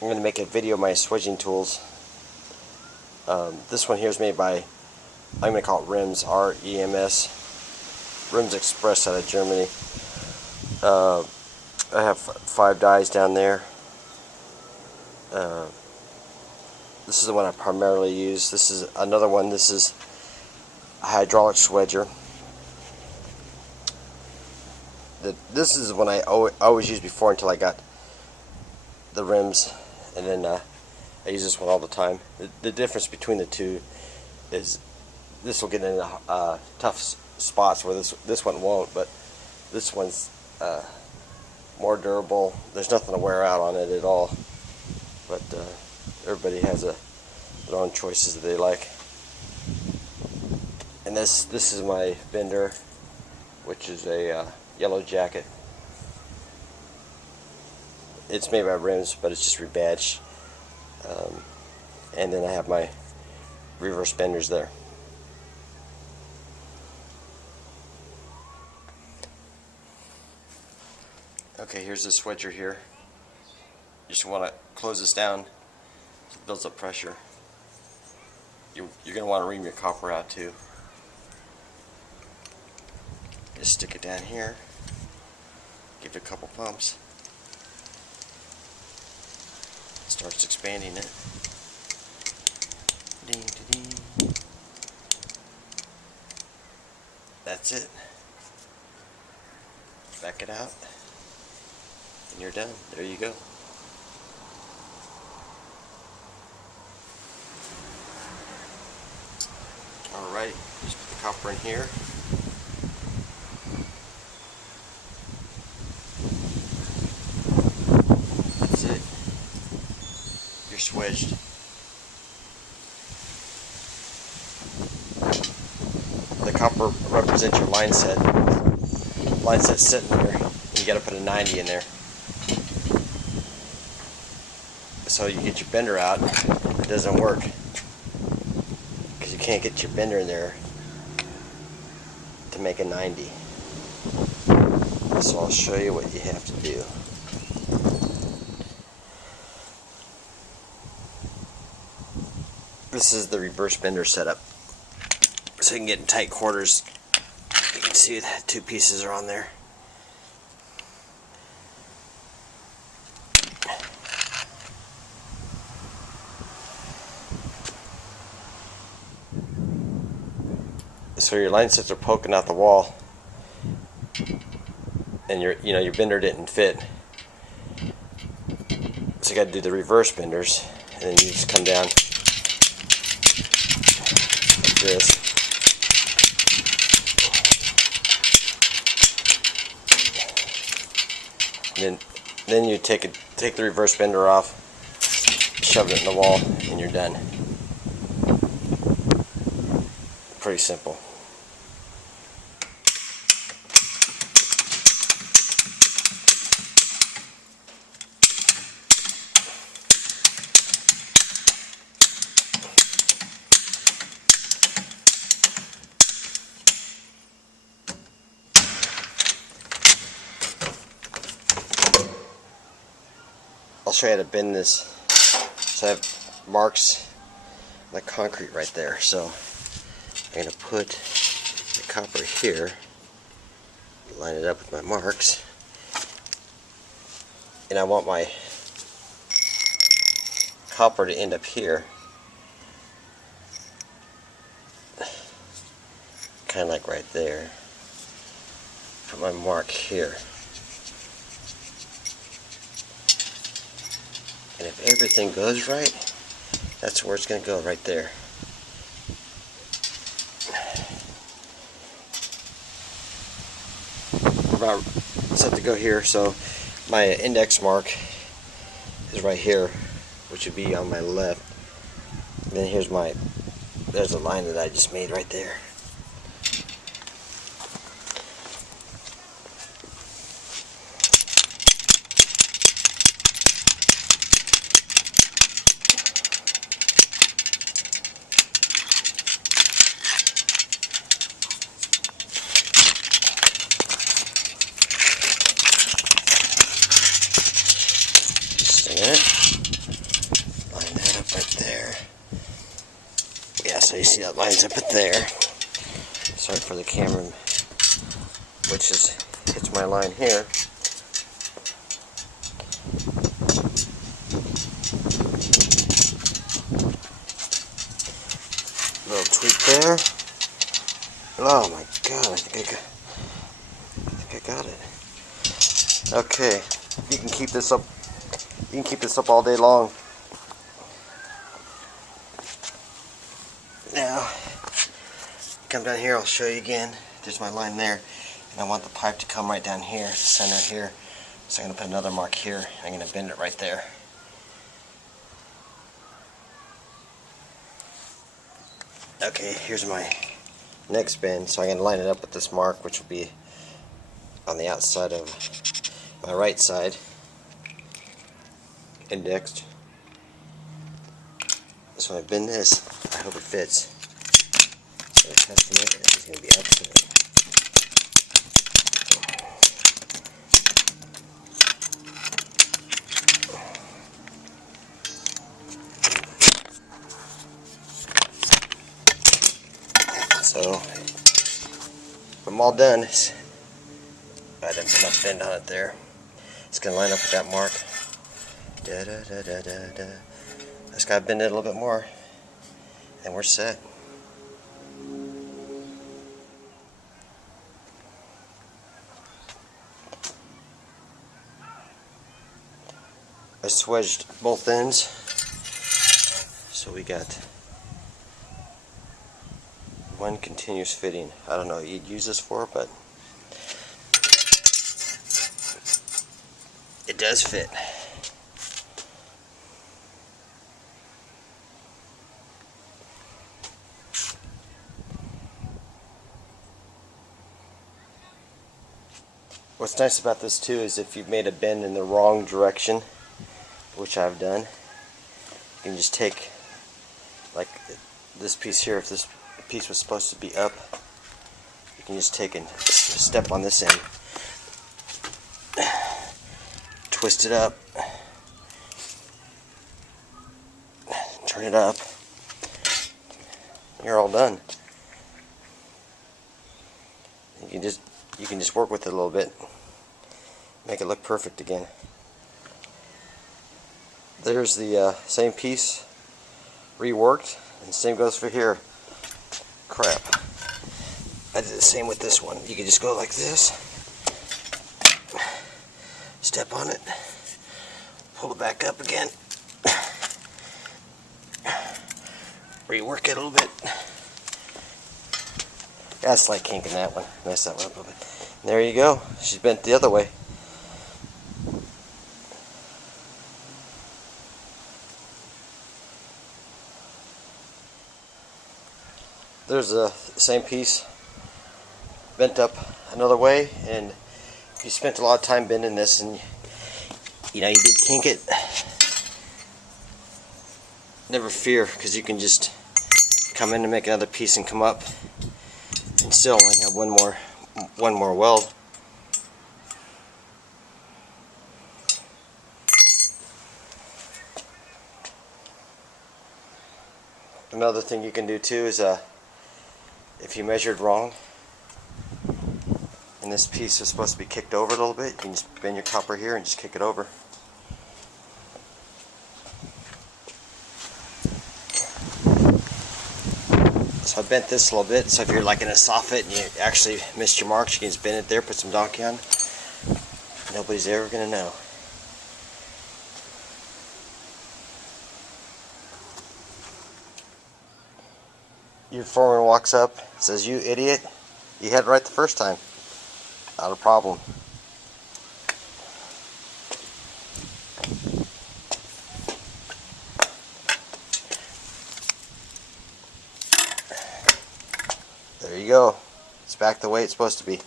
I'm going to make a video of my swedging tools. This one here is made by, I'm going to call it REMS, R-E-M-S, REMS Express out of Germany. I have 5 dies down there. This is the one I primarily use. This is another one. This is a hydraulic swedger. This is the one I always used before until I got the REMS, and then I use this one all the time. The difference between the two is this will get into tough spots where this one won't, but this one's more durable. There's nothing to wear out on it at all, but everybody has their own choices that they like. And this is my bender, which is a yellow jacket. It's made by REMS, but it's just rebadged. And then I have my reverse benders there. Okay, here's the swedger here. You just want to close this down so it builds up pressure. You're going to want to ream your copper out too. Just stick it down here. Give it a couple pumps. Starts expanding it. Ding, ding. That's it. Back it out, and you're done. There you go. Alright, just put the copper in here. That's it. You're swedged. The copper represents your line set. Line set's sitting here, and you got to put a 90 in there. So you get your bender out, it doesn't work because you can't get your bender in there to make a 90. So I'll show you what you have to do. This is the reverse bender setup, so you can get in tight quarters. You can see that 2 pieces are on there. So your line sets are poking out the wall, and your bender didn't fit. So you got to do the reverse benders, and then you just come down like this. Then you take the reverse bender off, shove it in the wall, and you're done. Pretty simple. I'll show you how to bend this. So I have marks like concrete right there. So I'm going to put the copper here, line it up with my marks, and I want my copper to end up here, kind of like right there. Put my mark here. And if everything goes right, that's where it's going to go, right there. We're about set to go here, so my index mark is right here, which would be on my left. And then there's a line that I just made right there. Just a minute. see that lines up at there. Sorry for the camera, which is hits my line here. Little tweak there. Oh my god, I think I got it. Okay, you can keep this up. You can keep this up all day long. Now, come down here. I'll show you again. There's my line there, and I want the pipe to come right down here, center here. So I'm going to put another mark here. I'm going to bend it right there. Okay, here's my next bend. So I'm going to line it up with this mark, which will be on the outside of my right side, indexed. So when I bend this, I hope it fits. So the customer is going to be upset. So when I'm all done, I didn't put enough bend on it there. It's going to line up with that mark. Da da da da da da. Just got to bend it a little bit more, and we're set. I swedged both ends, so we got one continuous fitting. I don't know what you'd use this for, but it does fit. What's nice about this too is if you've made a bend in the wrong direction, which I've done, you can just take, like this piece here, if this piece was supposed to be up, you can just take and step on this end, twist it up, turn it up, you're all done. You can just work with it a little bit, make it look perfect again. There's the same piece reworked, and the same goes for here. Crap, I did the same with this one. You can just go like this, step on it, pull it back up again, rework it a little bit. Got a slight kink in that one, messed that one up a little bit. And there you go, she's bent the other way. There's the same piece bent up another way, and you spent a lot of time bending this, and you did kink it. Never fear, because you can just come in and make another piece and come up, and still only have one more weld. Another thing you can do too is if you measured wrong and this piece is supposed to be kicked over a little bit, you can just bend your copper here and just kick it over. So I bent this a little bit, so if you're like in a soffit and you actually missed your marks, you can just bend it there, put some donkey on. Nobody's ever going to know. Your foreman walks up, says, "You idiot, you had it right the first time." Not a problem. There you go. It's back the way it's supposed to be.